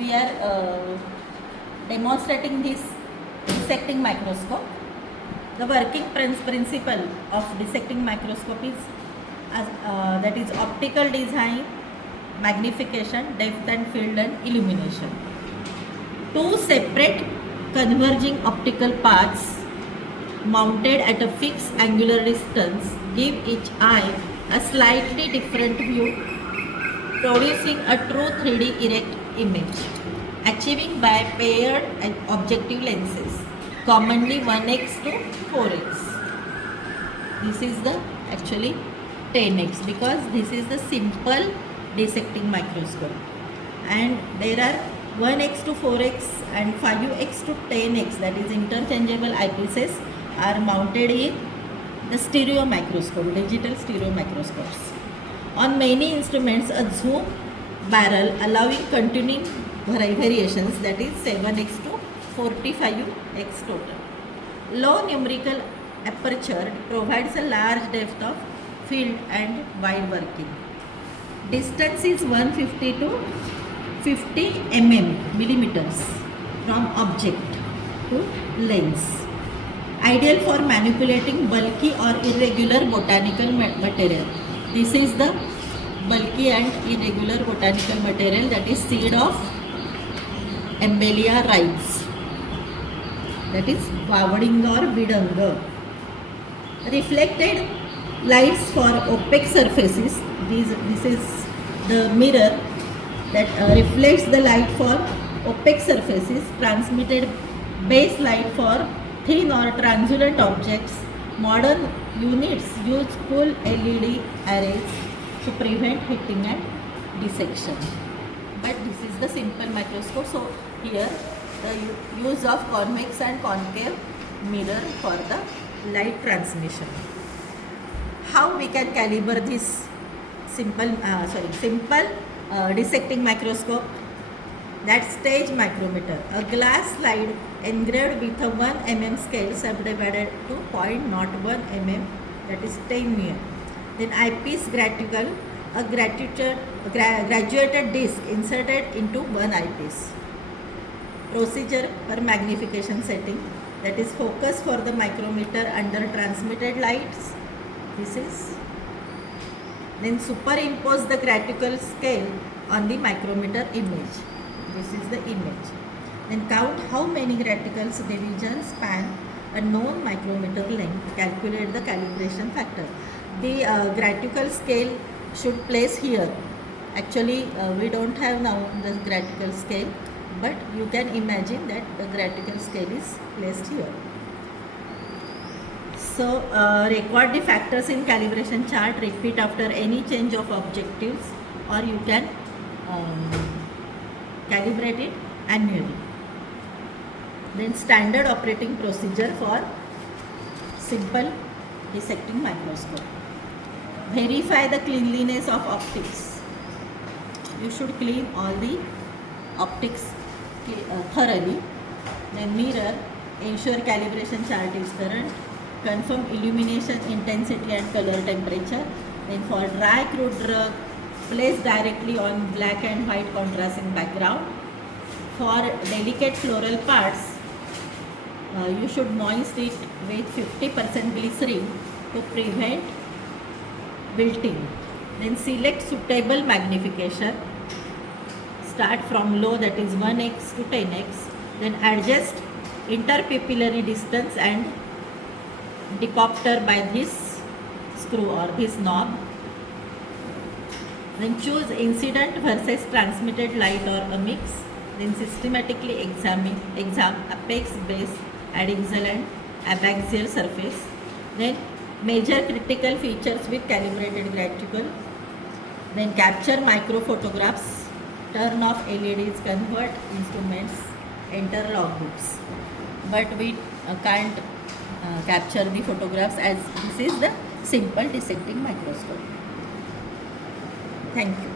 we are demonstrating this dissecting microscope. The working principle of dissecting microscope is that is optical design, magnification, depth and field and illumination. Two separate converging optical paths mounted at a fixed angular distance give each eye a slightly different view, producing a true 3D erect image, achieving by paired and objective lenses, commonly 1x to 4x. This is the actually 10x because this is the simple dissecting microscope, and there are 1x to 4x and 5x to 10x, that is interchangeable eyepieces, are mounted in the stereo microscope, digital stereo microscopes. On many instruments, a zoom barrel allowing continuing variations, that is 7x to 45x total. Low numerical aperture provides a large depth of field and wide working. Distance is 150 to 50 millimeters from object to lens. Ideal for manipulating bulky or irregular botanical material. This is the bulky and irregular botanical material, that is seed of Embellia rice, that is Vavadinga or Vidanga. Reflected lights for opaque surfaces. This is the mirror that reflects the light for opaque surfaces. Transmitted base light for thin or translucent objects. Modern units use full LED arrays to prevent heating and dissection. But this is the simple microscope. So here the use of convex and concave mirror for the light transmission. How we can calibrate this simple dissecting microscope? That stage micrometer, a glass slide engraved with a 1 mm scale subdivided to 0.01 mm, that is 10 mm. Then eyepiece graticle, a graduated disc inserted into one eyepiece. Procedure per magnification setting, that is focus for the micrometer under transmitted lights. This is. Then superimpose the graticle scale on the micrometer image. This is the image. Then count how many graticles divisions span a known micrometer length. Calculate the calibration factor. The graticle scale should place here. Actually, we don't have now the graticle scale, but you can imagine that the graticle scale is placed here. So, record the factors in calibration chart. Repeat after any change of objectives, or you can calibrate it annually. Then standard operating procedure for simple dissecting microscope. Verify the cleanliness of optics. You should clean all the optics thoroughly. Then mirror, ensure calibration chart is current. Confirm illumination intensity and color temperature. Then for dry crude drug, place directly on black and white contrasting background. For delicate floral parts, you should moist it with 50% glycerin to prevent wilting. Then select suitable magnification. Start from low, that is 1x to 10x. Then adjust interpupillary distance and decopter by this screw or this knob. Then choose incident versus transmitted light or a mix. Then systematically examine apex, base, adaxial and abaxial surface. Then measure critical features with calibrated graticle. Then capture micro photographs. Turn off LEDs, convert instruments, enter logbooks. But we can't capture the photographs as this is the simple dissecting microscope. Thank you.